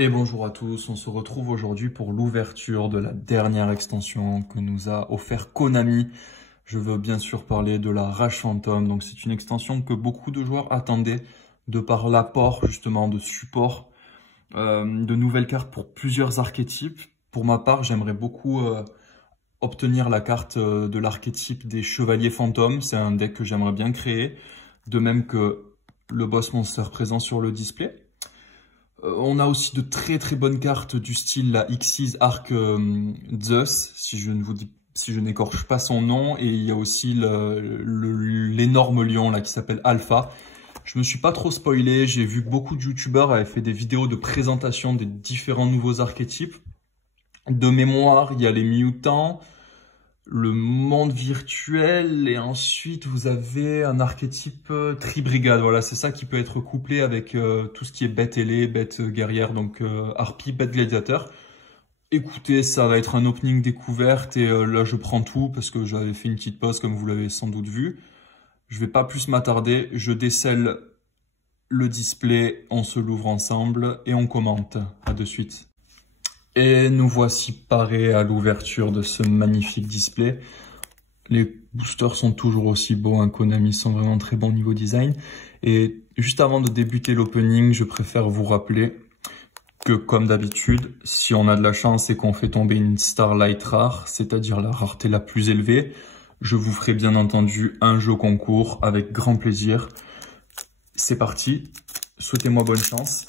Et bonjour à tous, on se retrouve aujourd'hui pour l'ouverture de la dernière extension que nous a offert Konami. Je veux bien sûr parler de la Rage Phantom. Donc c'est une extension que beaucoup de joueurs attendaient de par l'apport justement de support, de nouvelles cartes pour plusieurs archétypes. Pour ma part, j'aimerais beaucoup obtenir la carte de l'archétype des Chevaliers Fantômes. C'est un deck que j'aimerais bien créer, de même que le Boss Monster présent sur le display. On a aussi de très bonnes cartes du style la Xyz Arc Zeus, si je n'écorche pas son nom, et il y a aussi l'énorme lion là qui s'appelle Alpha. Je me suis pas trop spoilé, j'ai vu que beaucoup de youtubeurs avaient fait des vidéos de présentation des différents nouveaux archétypes. De mémoire, il y a les mutants, le monde virtuel, et ensuite vous avez un archétype tri-brigade. Voilà, c'est ça qui peut être couplé avec tout ce qui est bête ailée, bête guerrière, donc harpie, bête gladiateur. Écoutez, ça va être un opening découverte et là je prends tout parce que j'avais fait une petite pause comme vous l'avez sans doute vu. Je vais pas plus m'attarder, je décèle le display, on se l'ouvre ensemble et on commente. À de suite. Et nous voici parés à l'ouverture de ce magnifique display. Les boosters sont toujours aussi beaux, hein. Konami sont vraiment très bons niveau design. Et juste avant de débuter l'opening, je préfère vous rappeler que comme d'habitude, si on a de la chance et qu'on fait tomber une Starlight rare, c'est-à-dire la rareté la plus élevée, je vous ferai bien entendu un jeu concours avec grand plaisir. C'est parti, souhaitez-moi bonne chance.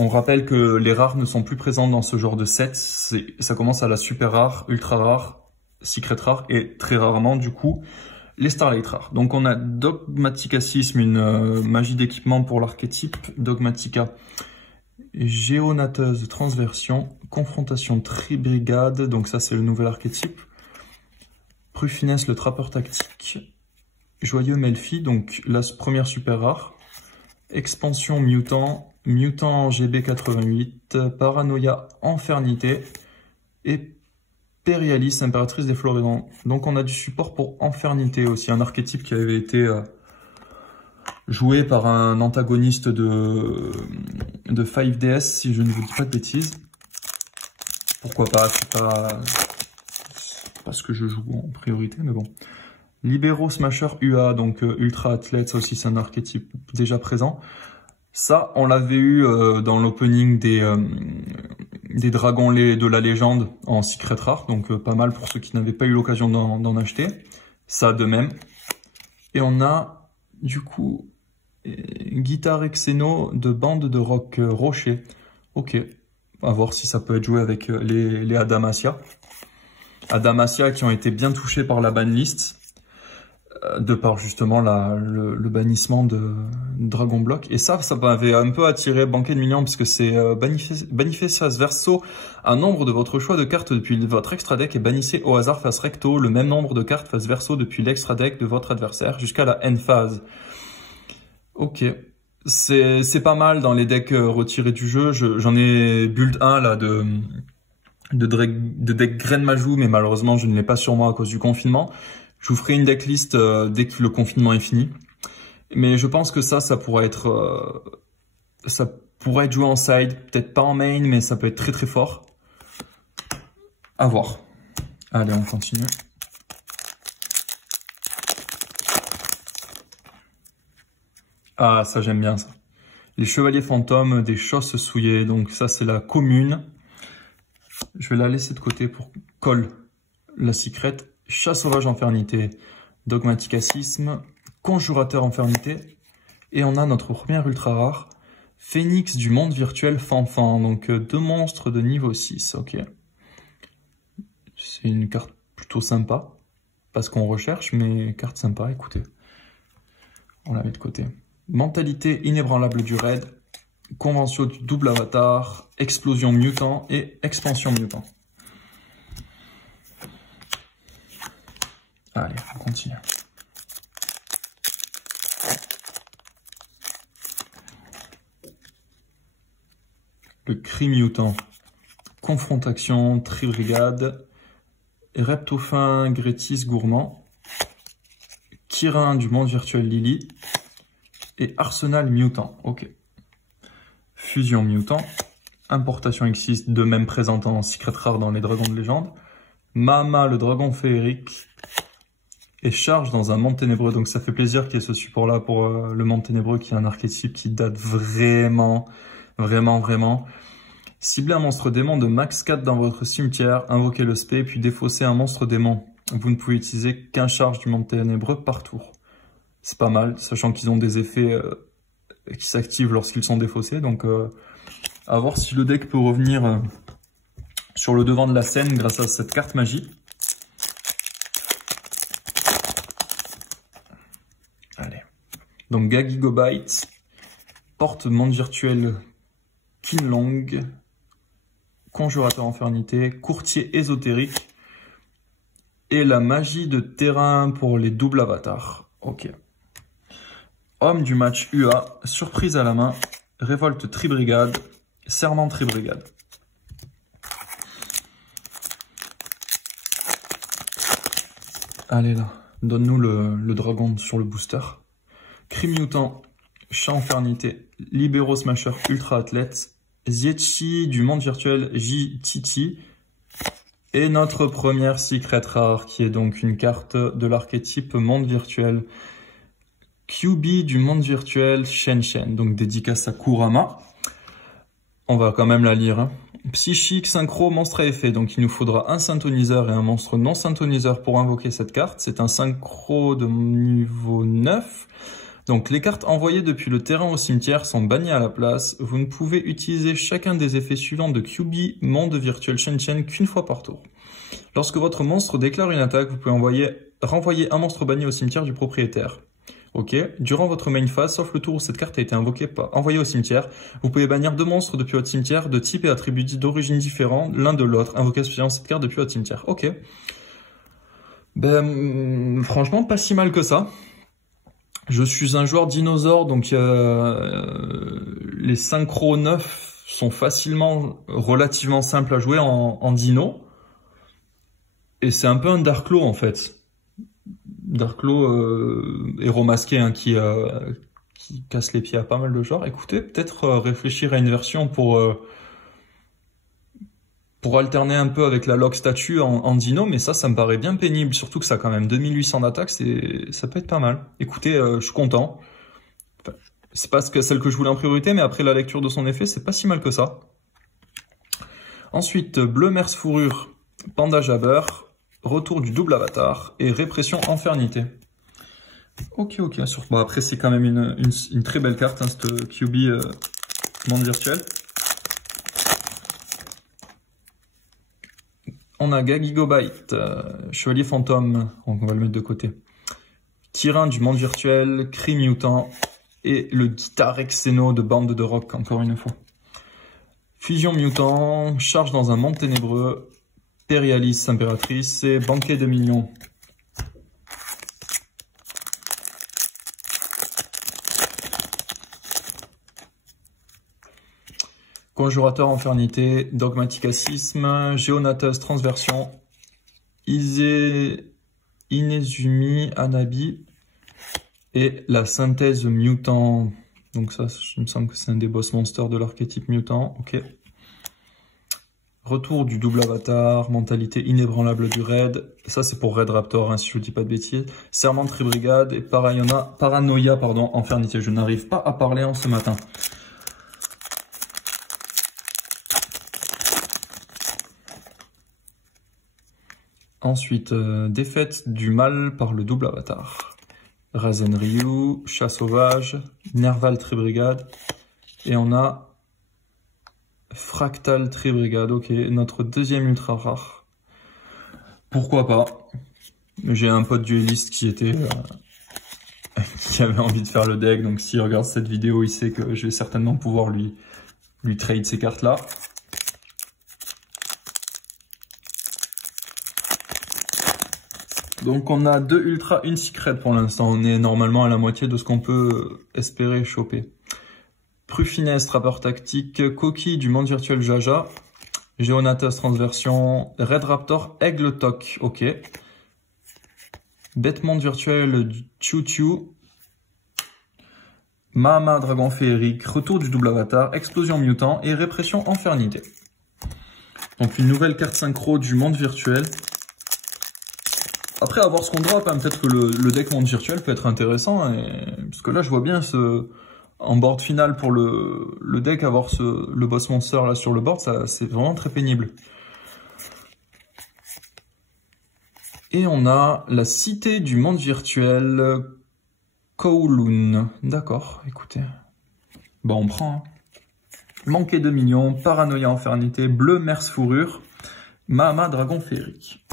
On rappelle que les rares ne sont plus présents dans ce genre de set. Ça commence à la super rare, ultra rare, secret rare et très rarement du coup les Starlight rares. Donc on a Dogmaticasisme, une magie d'équipement pour l'archétype. Dogmatica, Géonateuse transversion, confrontation tri-brigade, donc ça c'est le nouvel archétype. Prufinesse, le trappeur tactique. Joyeux Melfi, donc la première super rare. Expansion mutant. Mutant GB88, Paranoïa Infernité et Périalis, impératrice des Floridons. Donc on a du support pour Infernité aussi, un archétype qui avait été joué par un antagoniste de 5DS, si je ne vous dis pas de bêtises. Pourquoi pas, c'est pas ce que je joue en priorité, mais bon. Libero Smasher UA, donc Ultra Athlète, ça aussi c'est un archétype déjà présent. Ça, on l'avait eu dans l'opening des dragons de la légende en secret rare, donc pas mal pour ceux qui n'avaient pas eu l'occasion d'en acheter. Ça de même. Et on a du coup Guitare Xeno de bande de rock rocher. Ok, à voir si ça peut être joué avec les Adamassia. Adamassia qui ont été bien touchés par la banlist. De par justement le bannissement de Dragon Block. Et ça m'avait un peu attiré Banquet de Minions, parce que c'est bannissez face verso un nombre de votre choix de cartes depuis votre extra deck et bannissez au hasard face recto le même nombre de cartes face verso depuis l'extra deck de votre adversaire jusqu'à la end phase. Ok. C'est pas mal dans les decks retirés du jeu. J'en ai build 1 là de deck Graine Majou, mais malheureusement je ne l'ai pas sur moi à cause du confinement. Je vous ferai une decklist dès que le confinement est fini. Mais je pense que ça pourrait être joué en side, peut-être pas en main, mais ça peut être très fort. À voir. Allez, on continue. Ah, ça j'aime bien ça. Les Chevaliers Fantômes, des Chausses souillées. Donc ça c'est la commune. Je vais la laisser de côté pour colle la secret. Chat sauvage infernité, Dogmaticasisme, Conjurateur infernité, et on a notre première ultra rare, Phénix du monde virtuel Fanfan, donc deux monstres de niveau 6, ok. C'est une carte plutôt sympa, pas ce qu'on recherche, mais carte sympa, écoutez. On la met de côté. Mentalité inébranlable du raid, Convention du double avatar, Explosion mutant et Expansion mutant. Allez, on continue. Le cri mutant. Confrontation, tri-brigade. Reptofin, Grétis, gourmand. Kirin du monde virtuel Lily. Et Arsenal mutant. Ok. Fusion Mutant. Importation existe, de même présente en secret rare dans les dragons de légende. Mama, le dragon féerique. Et Charge dans un monde ténébreux. Donc ça fait plaisir qu'il y ait ce support-là pour le monde ténébreux, qui est un archétype qui date vraiment. Ciblez un monstre démon de max 4 dans votre cimetière, invoquez le spé, puis défaussez un monstre démon. Vous ne pouvez utiliser qu'un charge du monde ténébreux par tour. C'est pas mal, sachant qu'ils ont des effets qui s'activent lorsqu'ils sont défaussés. Donc à voir si le deck peut revenir sur le devant de la scène grâce à cette carte magie. Allez. Donc Gagigobite, porte monde virtuel Kinlong, conjurateur infernité, courtier ésotérique et la magie de terrain pour les doubles avatars. Ok. Homme du match UA, surprise à la main, révolte Tribrigade, serment Tribrigade. Allez là, donne-nous le dragon sur le booster. Cri Mutant, Chat Infernité, Libéro Smasher Ultra Athlète, Zietchi du monde virtuel J-Titi, et notre première secret rare, qui est donc une carte de l'archétype monde virtuel. QB du monde virtuel Shen Shen, donc dédicace à Kurama. On va quand même la lire. Hein. Psychique, synchro, monstre à effet. Donc il nous faudra un synthoniseur et un monstre non synthoniseur pour invoquer cette carte. C'est un synchro de niveau 9. Donc les cartes envoyées depuis le terrain au cimetière sont bannies à la place. Vous ne pouvez utiliser chacun des effets suivants de QB monde virtuel Shen Shen qu'une fois par tour. Lorsque votre monstre déclare une attaque, vous pouvez renvoyer un monstre banni au cimetière du propriétaire. Ok. Durant votre main phase, sauf le tour où cette carte a été envoyée au cimetière, vous pouvez bannir 2 monstres depuis votre cimetière de type et attributs d'origine différents l'un de l'autre. Invoquez spécialement cette carte depuis votre cimetière. Ok. Ben, franchement, pas si mal que ça. Je suis un joueur dinosaure, donc les synchro 9 sont relativement simples à jouer en dino. Et c'est un peu un Darklo en fait. Darklo, héros masqué, hein, qui casse les pieds à pas mal de joueurs. Écoutez, peut-être réfléchir à une version pour alterner un peu avec la lock statue en dino, mais ça me paraît bien pénible, surtout que ça a quand même 2800 d'attaque, ça peut être pas mal. Écoutez, je suis content. Enfin, c'est pas celle que je voulais en priorité, mais après la lecture de son effet, c'est pas si mal que ça. Ensuite, Bleu Merce Fourrure, Panda Jabber, retour du double avatar et répression infernité. Ok. Bon, après, c'est quand même une très belle carte, hein, cette QB monde virtuel. On a Gagigobite, Chevalier Fantôme, on va le mettre de côté. Kirin du monde virtuel, Cri Mutant et le Guitare Xeno de Bande de Rock, encore une fois. Fusion Mutant, Charge dans un monde ténébreux, Périalis Impératrice et Banquet de Millions. Conjurateur Infernité, Dogmaticacisme, Géonateuse Transversion, Inezumi Anabi et la Synthèse Mutant. Donc ça, il me semble que c'est un des boss monsters de l'archétype mutant. Ok. Retour du double avatar, mentalité inébranlable du raid. Ça, c'est pour Raid Raptor, hein, si je ne dis pas de bêtises. Serment de Tribrigade et Paranoia, Infernité. Je n'arrive pas à parler en ce matin. Ensuite, défaite du mal par le double avatar. Razen Ryu, Chat Sauvage, Nerval Tribrigade. Et on a Fractal Tribrigade, ok, notre deuxième ultra rare. Pourquoi pas? J'ai un pote dueliste qui avait envie de faire le deck, donc s'il regarde cette vidéo, il sait que je vais certainement pouvoir lui trade ces cartes-là. Donc on a 2 ultra, une secret pour l'instant. On est normalement à la moitié de ce qu'on peut espérer choper. Prufinestre, rapport tactique, Coquille du monde virtuel Jaja, Géonatas Transversion, Red Raptor, Aigle Toc, ok. Bête monde virtuel du Chiu Chiu, Mahama, dragon féerique, retour du double avatar, explosion mutant et répression infernité. Donc une nouvelle carte synchro du monde virtuel. Après, à voir ce qu'on drop, hein, peut-être que le deck monde virtuel peut être intéressant. Parce que là, je vois bien en board final pour le deck, avoir le boss monster là sur le board, c'est vraiment très pénible. Et on a la cité du monde virtuel, Kowloon. D'accord, écoutez. Bon, on prend. Hein. Manquer 2 millions, paranoïa infernité, bleu merce fourrure, Mahama dragon féerique.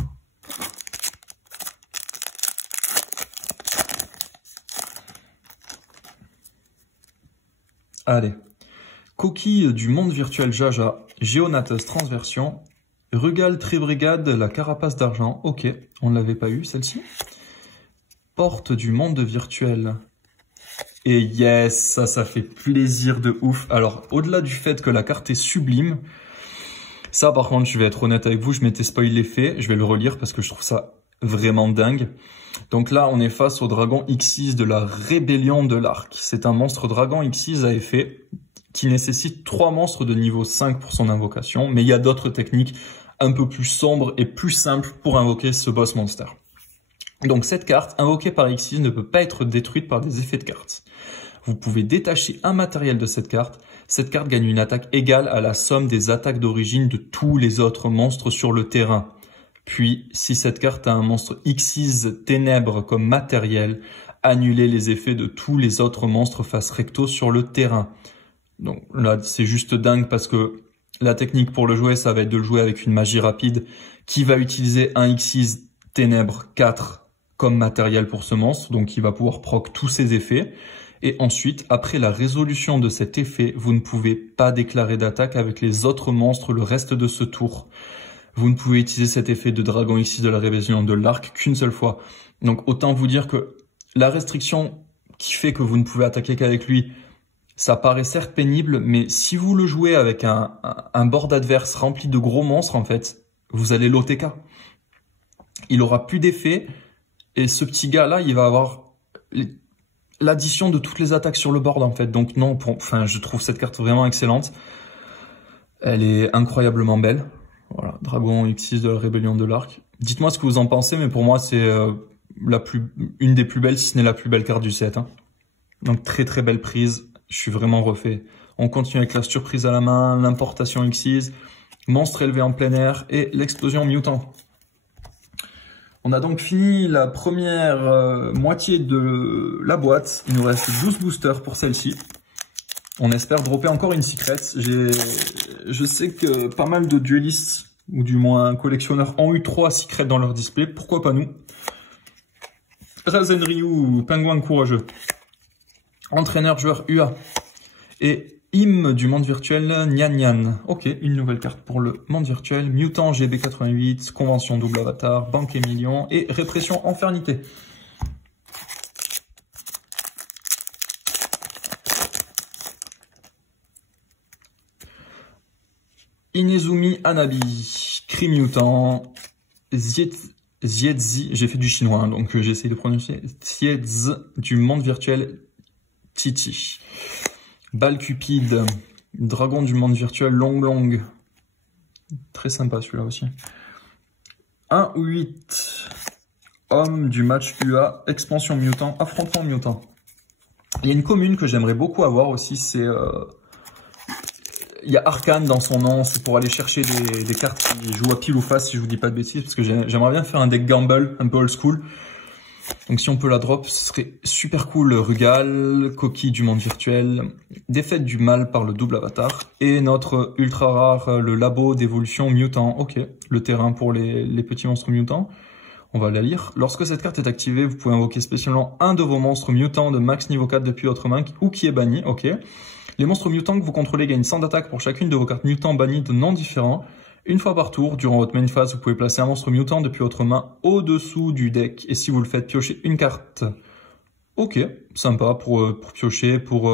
Allez. Coquille du monde virtuel Jaja, Géonatus transversion, Rugal Tribrigade, la carapace d'argent. Ok, on ne l'avait pas eu celle-ci. Porte du monde virtuel. Et yes, ça fait plaisir de ouf. Alors, au-delà du fait que la carte est sublime, ça par contre, je vais être honnête avec vous, je m'étais spoilé l'effet, je vais le relire parce que je trouve ça vraiment dingue. Donc là, on est face au dragon X6 de la rébellion de l'arc. C'est un monstre dragon X6 à effet qui nécessite 3 monstres de niveau 5 pour son invocation, mais il y a d'autres techniques un peu plus sombres et plus simples pour invoquer ce boss monster. Donc cette carte, invoquée par X6, ne peut pas être détruite par des effets de carte. Vous pouvez détacher un matériel de cette carte. Cette carte gagne une attaque égale à la somme des attaques d'origine de tous les autres monstres sur le terrain. Puis, si cette carte a un monstre X6 ténèbres comme matériel, annulez les effets de tous les autres monstres face recto sur le terrain. Donc là, c'est juste dingue parce que la technique pour le jouer, ça va être de le jouer avec une magie rapide qui va utiliser un X6 ténèbres 4 comme matériel pour ce monstre, donc il va pouvoir proc tous ses effets. Et ensuite, après la résolution de cet effet, vous ne pouvez pas déclarer d'attaque avec les autres monstres le reste de ce tour. Vous ne pouvez utiliser cet effet de dragon X6 de la rébellion de l'arc qu'une seule fois. Donc autant vous dire que la restriction qui fait que vous ne pouvez attaquer qu'avec lui, ça paraît certes pénible, mais si vous le jouez avec un board adverse rempli de gros monstres, en fait, vous allez l'OTK. Il aura plus d'effet. Et ce petit gars-là, il va avoir l'addition de toutes les attaques sur le board, en fait. Donc non, enfin, je trouve cette carte vraiment excellente. Elle est incroyablement belle. Voilà, Dragon X6 de la Rébellion de l'Arc. Dites-moi ce que vous en pensez, mais pour moi, c'est une des plus belles, si ce n'est la plus belle carte du set. Hein. Donc très très belle prise. Je suis vraiment refait. On continue avec la surprise à la main, l'importation X6, monstre élevé en plein air et l'explosion mutant. On a donc fini la première moitié de la boîte. Il nous reste 12 boosters pour celle-ci. On espère dropper encore une secret. Je sais que pas mal de duellistes, ou du moins collectionneurs, ont eu 3 secrets dans leur display. Pourquoi pas nous? Razen Ryu, pingouin courageux. Entraîneur joueur UA. Et Im du monde virtuel, Nyan Nyan. Ok, une nouvelle carte pour le monde virtuel. Mutant GB88, convention double avatar, banque et millions et répression infernité. Inezumi Hanabi, Cri Mutant, Zietzi, j'ai fait du chinois, hein, donc j'essaie de prononcer, Zietz du monde virtuel, Titi. Balle Cupide, dragon du monde virtuel, Long. Très sympa celui-là aussi. 1 ou 8. Homme du match UA, expansion mutant, affrontement mutant. Il y a une commune que j'aimerais beaucoup avoir aussi, c'est... il y a Arcane dans son nom, c'est pour aller chercher des cartes qui jouent à pile ou face, si je vous dis pas de bêtises, parce que j'aimerais bien faire un deck gamble, un peu old school. Donc si on peut la drop, ce serait super cool. Rugal, coquille du monde virtuel, défaite du mal par le double avatar, et notre ultra rare, le labo d'évolution mutant. Ok, le terrain pour les petits monstres mutants. On va la lire. Lorsque cette carte est activée, vous pouvez invoquer spécialement un de vos monstres mutants de max niveau 4 depuis votre main, ou qui est banni. Ok. Les monstres mutants que vous contrôlez gagnent 100 d'attaque pour chacune de vos cartes mutants bannies de noms différents. Une fois par tour, durant votre main phase, vous pouvez placer un monstre mutant depuis votre main au-dessous du deck. Et si vous le faites, piocher une carte. Ok, sympa pour piocher, pour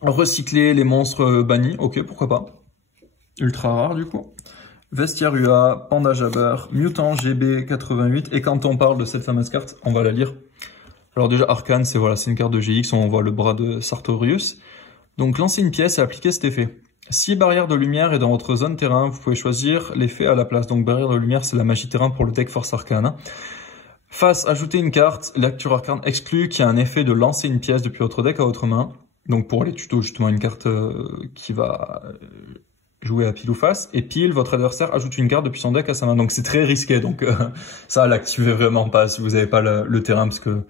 recycler les monstres bannis. Ok, pourquoi pas. Ultra rare du coup. Vestiaire UA, Panda Jabber, Mutant GB88. Et quand on parle de cette fameuse carte, on va la lire. Alors déjà, Arcane, c'est voilà, c'est une carte de GX, on voit le bras de Sartorius. Donc lancez une pièce et appliquez cet effet. Si barrière de lumière est dans votre zone terrain, vous pouvez choisir l'effet à la place. Donc barrière de lumière, c'est la magie terrain pour le deck Force Arcane. Face, ajoutez une carte, lecture Arcane exclut qu'il y a un effet de lancer une pièce depuis votre deck à votre main. Donc pour les tutos, justement, une carte qui va jouer à pile ou face. Et pile, votre adversaire ajoute une carte depuis son deck à sa main. Donc c'est très risqué, donc ça, l'activez vraiment pas si vous n'avez pas le terrain, parce que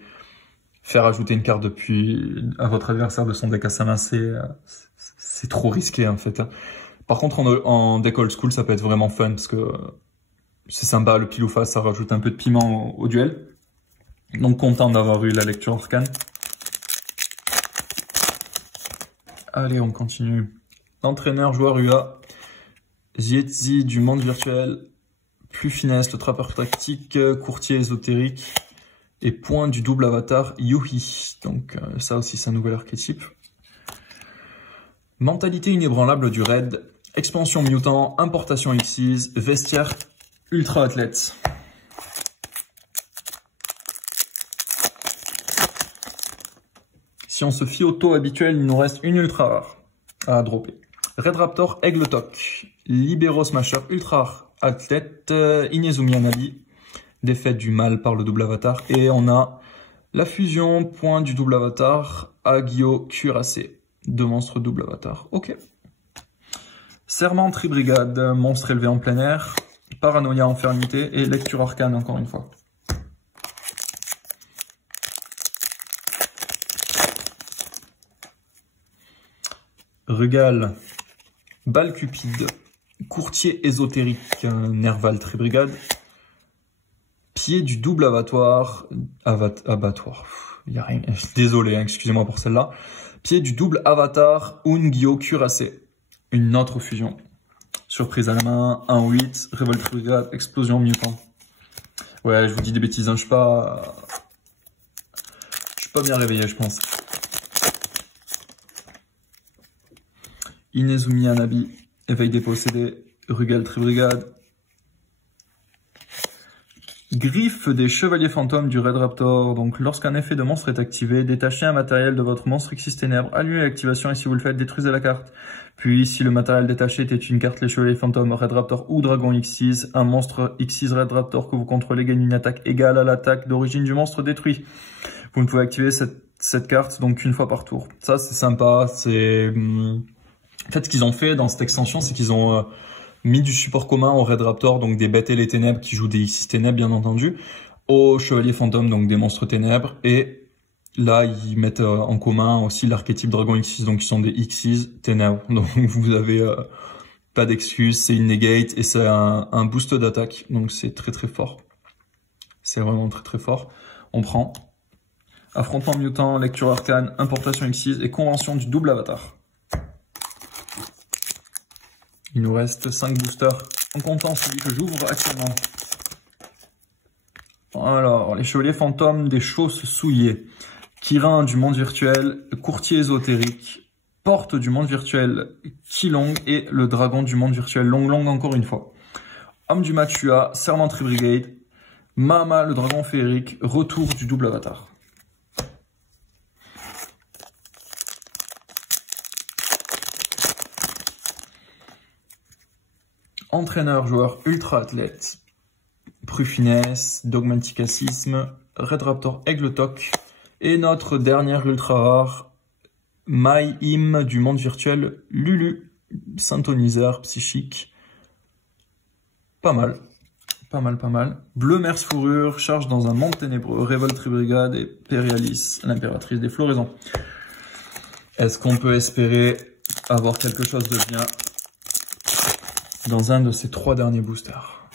faire ajouter une carte depuis à votre adversaire de son deck à sa main, c'est trop risqué en fait. Par contre, en deck old school, ça peut être vraiment fun parce que c'est sympa, le pile ou face, ça rajoute un peu de piment au duel. Donc content d'avoir eu la lecture Arcane. Allez, on continue. L'entraîneur, joueur UA, Zietzi du monde virtuel, plus finesse, le trappeur tactique, courtier ésotérique. Et point du double avatar Yuhi. Donc ça aussi c'est un nouvel archétype. Mentalité inébranlable du raid. Expansion mutant, importation Xyz, vestiaire ultra athlète. Si on se fie au taux habituel, il nous reste une ultra rare à dropper. Red Raptor Aigle Toc. Libero Smasher ultra rare athlète. Inezumi Anabi. Défaite du mal par le double avatar. Et on a la fusion, point du double avatar, Agio Cuirassé. Deux monstres double avatar. Ok. Serment Tribrigade, monstre élevé en plein air. Paranoïa Infernité et lecture Arcane encore une fois. Rugal, Balle Cupide, courtier ésotérique, Nerval Tribrigade. Pied du double abattoir, il y a rien, désolé, hein, excusez-moi pour celle-là. Pied du double avatar, Ungyo Cuirassé, une autre fusion. Surprise à la main, 1-8, Révolte Brigade, explosion mutant. Ouais, je vous dis des bêtises, hein, je suis pas bien réveillé, je pense. Inezumi Anabi, éveil des possédés, Rugal Tribrigade. Griffe des chevaliers fantômes du Red Raptor. Donc, lorsqu'un effet de monstre est activé, détachez un matériel de votre monstre Xyz Ténèbres, annulez l'activation et si vous le faites, détruisez la carte. Puis, si le matériel détaché était une carte les chevaliers fantômes Red Raptor ou Dragon Xyz, un monstre Xyz Red Raptor que vous contrôlez gagne une attaque égale à l'attaque d'origine du monstre détruit. Vous ne pouvez activer cette carte donc une fois par tour. Ça, c'est sympa. C'est en fait ce qu'ils ont fait dans cette extension, c'est qu'ils ont mis du support commun au Red Raptor, donc des bêtes et les ténèbres qui jouent des Xyz Ténèbres bien entendu, aux Chevaliers Fantômes, donc des monstres ténèbres, et là ils mettent en commun aussi l'archétype Dragon Xyz, donc qui sont des Xyz Ténèbres. Donc vous avez pas d'excuse, c'est une negate et c'est un boost d'attaque, donc c'est très très fort. C'est vraiment très très fort. On prend affrontement mutant, lecture arcane, importation Xyz et convention du double avatar. Il nous reste 5 boosters, en comptant celui que j'ouvre actuellement. Alors, les chevaliers fantômes des chausses souillées. Kirin du monde virtuel, courtier ésotérique, porte du monde virtuel, Kilong et le dragon du monde virtuel, Long Long encore une fois. Homme du Machua, Serment Tribrigade, Mama le dragon féerique, retour du double avatar. Entraîneur, joueur, ultra athlète, Prufinesse, Dogmaticacisme, Red Raptor, Aigle Toc, et notre dernière ultra rare, My Im du monde virtuel, Lulu, Synthoniseur, psychique, pas mal, pas mal, pas mal. Bleu Merce Fourrure, charge dans un monde ténébreux, Révolte Tribrigade et Périalis, l'impératrice des floraisons. Est-ce qu'on peut espérer avoir quelque chose de bien dans un de ces 3 derniers boosters?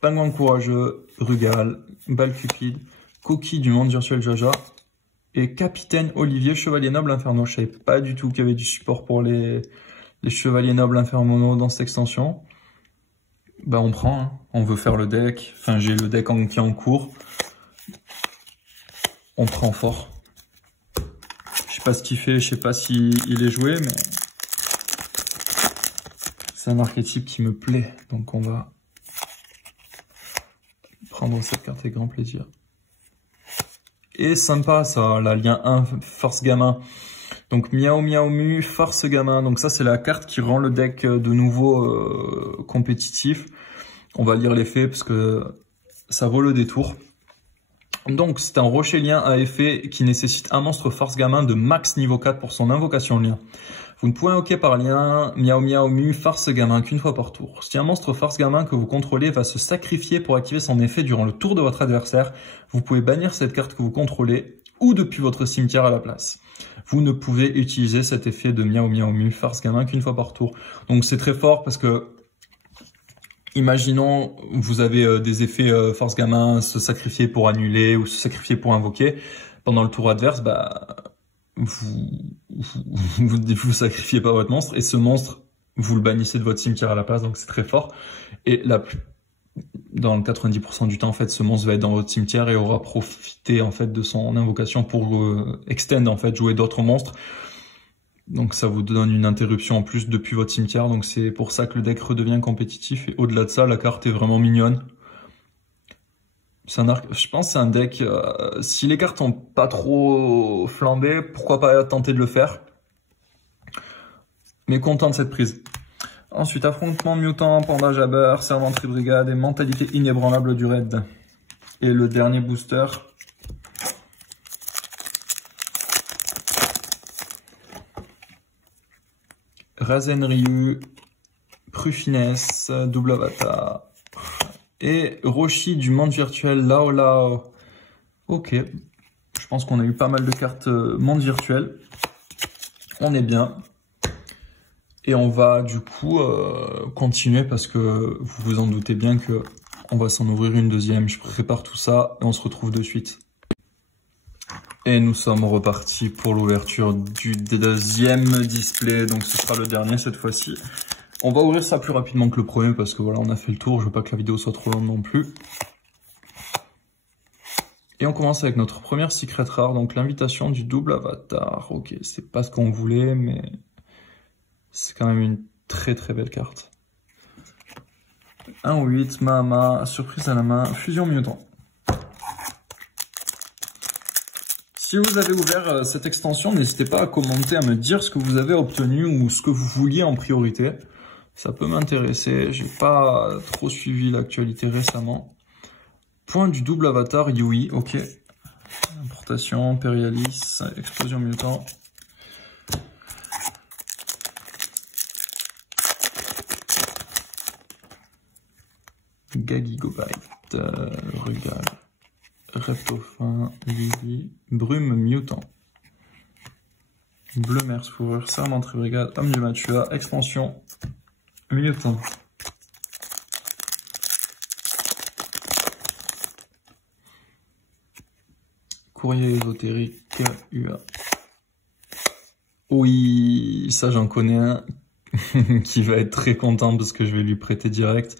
Pingouin courageux, Rugal, Balle Cupide, Coquille du monde virtuel Jaja et Capitaine Olivier, Chevalier Noble Inferno. Je savais pas du tout qu'il y avait du support pour les Chevaliers Nobles Infernaux dans cette extension. Bah on prend, hein. On veut faire le deck, enfin j'ai le deck qui est en cours. On prend fort. Je sais pas ce qu'il fait, je sais pas s'il est joué, mais c'est un archétype qui me plaît, donc on va prendre cette carte avec grand plaisir. est sympa, ça, la lien 1, Force Gamin. Donc Miao Miao Mu, Force Gamin. Donc ça, c'est la carte qui rend le deck de nouveau compétitif. On va lire l'effet parce que ça vaut le détour. Donc c'est un rocher lien à effet qui nécessite un monstre Force Gamin de max niveau 4 pour son invocation lien. Vous ne pouvez invoquer par lien Miao Miao Mu Force Gamin qu'une fois par tour. Si un monstre Force Gamin que vous contrôlez va se sacrifier pour activer son effet durant le tour de votre adversaire, vous pouvez bannir cette carte que vous contrôlez ou depuis votre cimetière à la place. Vous ne pouvez utiliser cet effet de Miao Miao Mu Force Gamin qu'une fois par tour. Donc c'est très fort parce que imaginons, vous avez des effets Force Gamin, se sacrifier pour annuler ou se sacrifier pour invoquer. Pendant le tour adverse, vous sacrifiez pas votre monstre et ce monstre, vous le bannissez de votre cimetière à la place, donc c'est très fort. Et dans le 90% du temps, en fait, ce monstre va être dans votre cimetière et aura profité en fait de son invocation pour extend, en fait, jouer d'autres monstres. Donc ça vous donne une interruption en plus depuis votre cimetière, donc c'est pour ça que le deck redevient compétitif. Et au-delà de ça, la carte est vraiment mignonne. Je pense que c'est un deck, si les cartes ont pas trop flambé, pourquoi pas tenter de le faire. Mais content de cette prise. Ensuite, affrontement mutant, panda jabber, servant tribrigade et mentalité inébranlable du raid. Et le dernier booster. Razen Ryu, Prufinesse, double avatar. Et Roshi du monde virtuel, Lao Lao. Ok. Je pense qu'on a eu pas mal de cartes monde virtuel. On est bien. Et on va du coup continuer parce que vous vous en doutez bien que on va s'en ouvrir une deuxième. Je prépare tout ça et on se retrouve de suite. Et nous sommes repartis pour l'ouverture du deuxième display. Donc ce sera le dernier cette fois-ci. On va ouvrir ça plus rapidement que le premier parce que voilà, on a fait le tour. Je veux pas que la vidéo soit trop longue non plus. Et on commence avec notre première secret rare, donc l'invitation du double avatar. Ok, c'est pas ce qu'on voulait, mais c'est quand même une très très belle carte. 1/8, Mahama, surprise à la main, fusion mutant. Si vous avez ouvert cette extension, n'hésitez pas à commenter, à me dire ce que vous avez obtenu ou ce que vous vouliez en priorité. Ça peut m'intéresser, j'ai pas trop suivi l'actualité récemment. Point du double avatar, Yui, ok. Importation, Imperialis, explosion mutant. Gagigobite, Rugal, Reptofin, Lily, Brume mutant. Bleu Merce Fourrure, Serment Tribrigade, Homme du Matua, expansion, mutant. Courrier ésotérique, UA. Oui, ça j'en connais un qui va être très content parce que je vais lui prêter direct.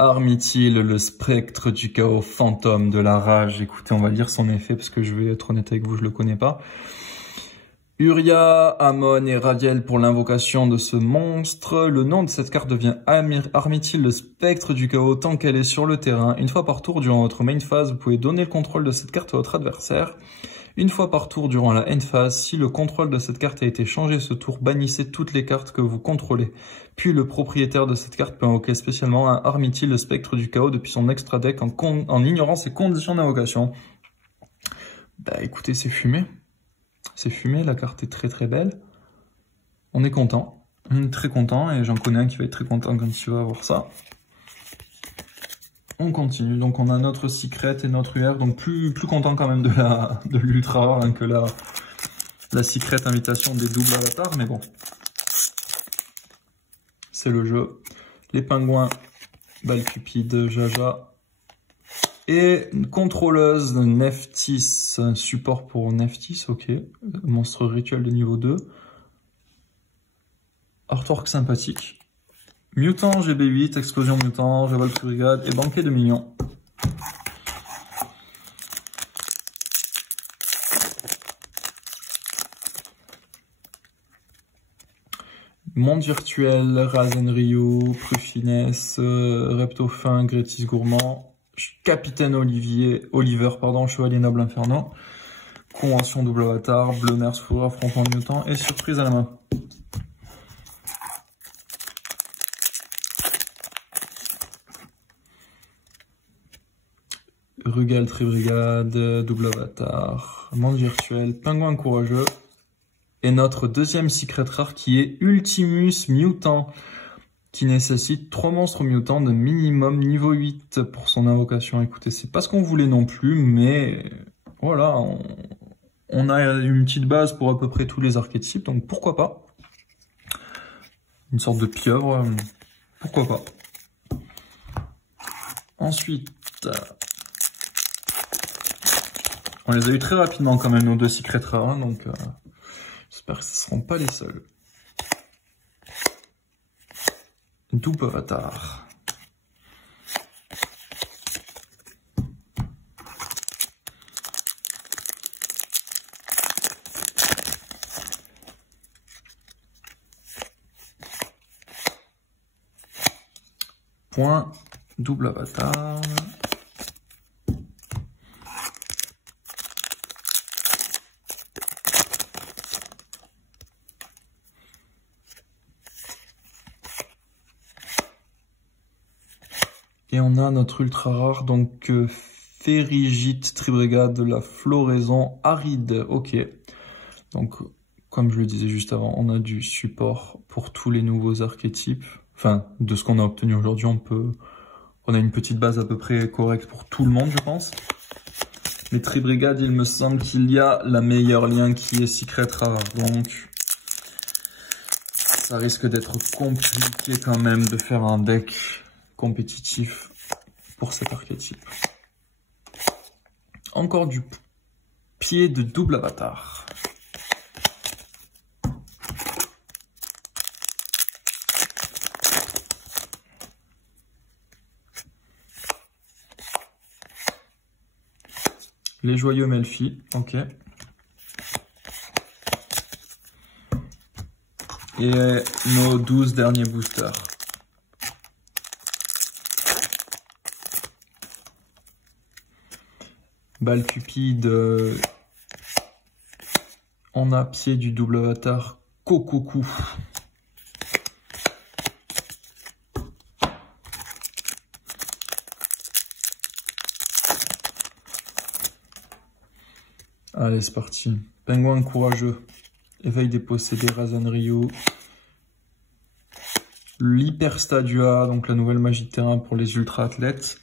Armithil, le spectre du chaos fantôme de la rage. Écoutez, on va lire son effet parce que je vais être honnête avec vous, je le connais pas. Uria, Amon et Radiel pour l'invocation de ce monstre. Le nom de cette carte devient Armithil, le spectre du chaos, tant qu'elle est sur le terrain. Une fois par tour durant votre main phase, vous pouvez donner le contrôle de cette carte à votre adversaire. Une fois par tour durant la end phase, si le contrôle de cette carte a été changé ce tour, bannissez toutes les cartes que vous contrôlez. Puis le propriétaire de cette carte peut invoquer spécialement un Armithil, le spectre du chaos, depuis son extra deck en ignorant ses conditions d'invocation. Bah écoutez, c'est fumé. C'est fumé, la carte est très très belle. On est content. On est très content et j'en connais un qui va être très content quand il va avoir ça. On continue, donc on a notre secret et notre UR, donc plus content quand même de l'ultra rare hein, que la secret invitation des doubles avatars, mais bon. C'est le jeu. Les pingouins, Valcupide, Jaja. Et une contrôleuse Neftis, un support pour Neftis, ok. Monstre rituel de niveau 2. Artwork sympathique. Mutant GB8, explosion mutant, révolte brigade et banquet de millions. Monde virtuel, Razen Ryu, Prufinesse, Reptofin, Grétis Gourmand, Capitaine Oliver, Chevalier Noble Inferno. Convention double avatar, bleu Nurse Four, affrontement mutant et surprise à la main. Rugal Tribrigade, double avatar, monde virtuel, pingouin courageux. Et notre deuxième secret rare qui est Ultimus Mutant, qui nécessite 3 monstres mutants de minimum niveau 8 pour son invocation. Écoutez, c'est pas ce qu'on voulait non plus, mais voilà, on a une petite base pour à peu près tous les archétypes, donc pourquoi pas. Une sorte de pieuvre, pourquoi pas. Ensuite, on les a eu très rapidement quand même, nos 2 secrets rares, hein, donc j'espère que ce ne seront pas les seuls. Double avatar. Point, double avatar. Et on a notre ultra rare, donc Ferrigite Tribrigade de la floraison aride. Ok. Donc, comme je le disais juste avant, on a du support pour tous les nouveaux archétypes. Enfin, de ce qu'on a obtenu aujourd'hui, on a une petite base à peu près correcte pour tout le monde, je pense. Les Tribrigades, il me semble qu'il y a la meilleure lien qui est secret rare. Donc, ça risque d'être compliqué quand même de faire un deck compétitif pour cet archétype. Encore du pied de double avatar. Les joyeux Melfi, ok. Et nos 12 derniers boosters. Balle cupide. On a pied du double avatar Kokoku. Allez, c'est parti. Pingouin courageux. Éveil des possédés, Razan Ryu. L'Hyperstadia, donc la nouvelle magie de terrain pour les ultra athlètes.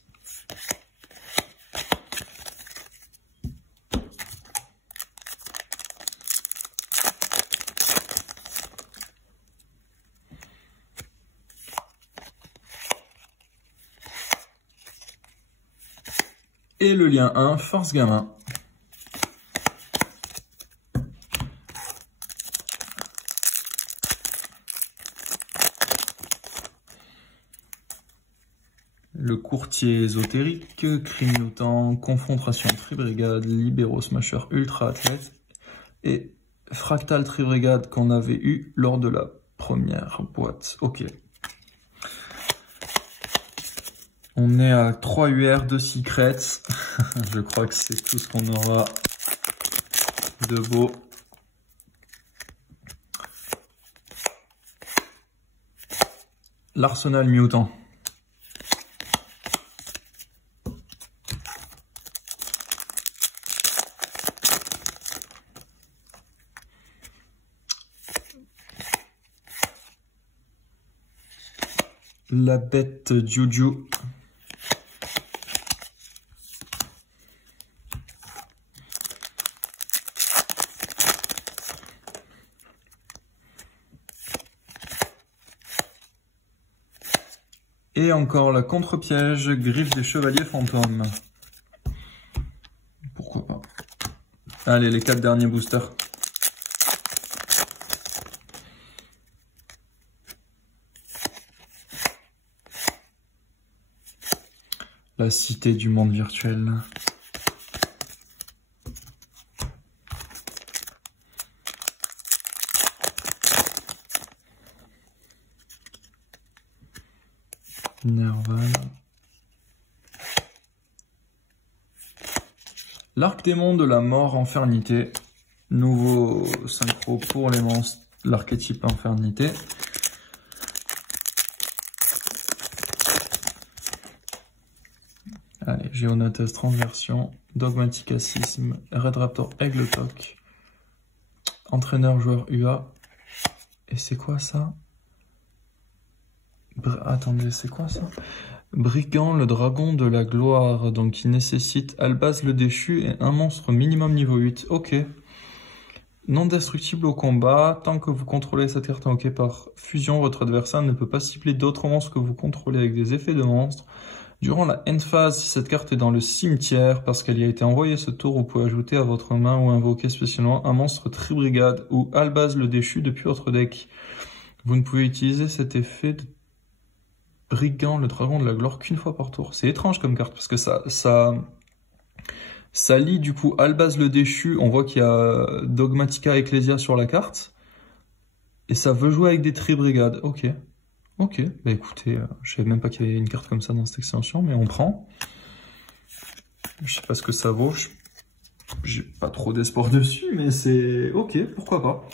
Et le lien 1, Force Gamin. Le courtier ésotérique, crime mutant, confrontation Tribrigade, libéraux smasher ultra athlète et fractal Tribrigade qu'on avait eu lors de la première boîte. Ok. On est à 3 UR, 2 secrets. Je crois que c'est tout ce qu'on aura de beau. L'arsenal mutant. La bête Juju. Et encore la contre-piège, griffe des chevaliers fantômes. Pourquoi pas. Allez, les 4 derniers boosters. La cité du monde virtuel. Nerval. L'Arc-Démon de la Mort Infernité. Nouveau synchro pour les monstres, l'archétype Infernité. Allez, Géonothèse Transversion, Dogmaticacisme, Red Raptor Aigle-Toc, Entraîneur-joueur UA. Et c'est quoi ça? Attendez, c'est quoi ça? Brigand, le dragon de la gloire, donc qui nécessite Albaz le déchu et un monstre minimum niveau 8. Ok. Non destructible au combat, tant que vous contrôlez cette carte ok par fusion, votre adversaire ne peut pas cibler d'autres monstres que vous contrôlez avec des effets de monstres. Durant la end phase, si cette carte est dans le cimetière, parce qu'elle y a été envoyée ce tour, vous pouvez ajouter à votre main ou invoquer spécialement un monstre Tribrigade ou Albaz le déchu depuis votre deck. Vous ne pouvez utiliser cet effet de Brigand, le dragon de la gloire, qu'une fois par tour. C'est étrange comme carte, parce que ça lie du coup Albaz le déchu, on voit qu'il y a Dogmatica Ecclesia sur la carte, et ça veut jouer avec des Tribrigades. Ok. Ok, bah écoutez, je savais même pas qu'il y avait une carte comme ça dans cette extension, mais on prend. Je sais pas ce que ça vaut, j'ai pas trop d'espoir dessus, mais c'est ok, pourquoi pas.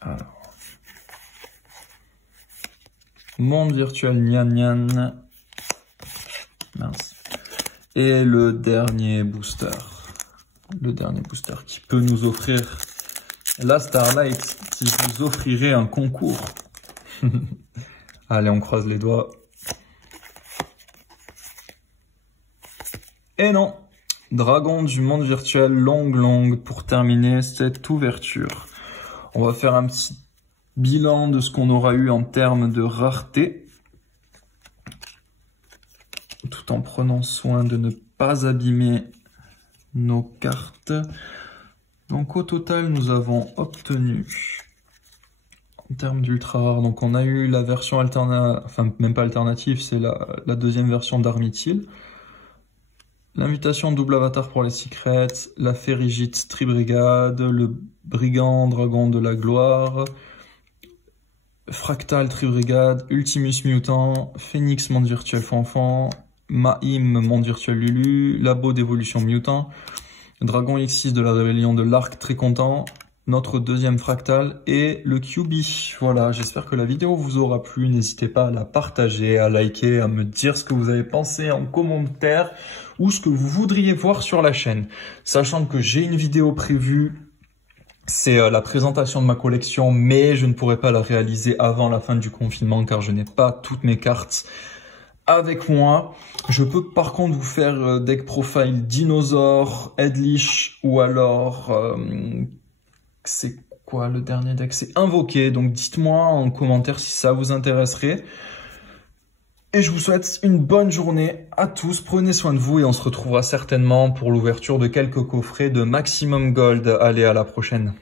Alors. Monde virtuel Nyan Nyan. Mince. Et le dernier booster. Le dernier booster qui peut nous offrir la Starlight, qui vous offrirait un concours. Allez, on croise les doigts. Et non, Dragon du monde virtuel long pour terminer cette ouverture. On va faire un petit bilan de ce qu'on aura eu en termes de rareté, tout en prenant soin de ne pas abîmer nos cartes. Donc au total, nous avons obtenu, en termes d'ultra rare, donc on a eu la version alternative, enfin même pas alternative, c'est la deuxième version d'Armithil, l'invitation double avatar pour les secrets, la Ferrigite Tribrigade, le Brigand Dragon de la gloire, Fractal Tribrigade, Ultimus Mutant, Phoenix Monde Virtuel Fanfan, Mahim Monde Virtuel Lulu, Labo d'évolution Mutant, Dragon X6 de la rébellion de l'Arc très content, notre deuxième fractal et le QB. Voilà, j'espère que la vidéo vous aura plu. N'hésitez pas à la partager, à liker, à me dire ce que vous avez pensé en commentaire ou ce que vous voudriez voir sur la chaîne. Sachant que j'ai une vidéo prévue, c'est la présentation de ma collection, mais je ne pourrai pas la réaliser avant la fin du confinement car je n'ai pas toutes mes cartes avec moi. Je peux par contre vous faire deck profile dinosaure, Edlish ou alors c'est quoi le dernier deck? C'est Invoqué. Donc dites-moi en commentaire si ça vous intéresserait. Et je vous souhaite une bonne journée à tous. Prenez soin de vous et on se retrouvera certainement pour l'ouverture de quelques coffrets de Maximum Gold. Allez, à la prochaine.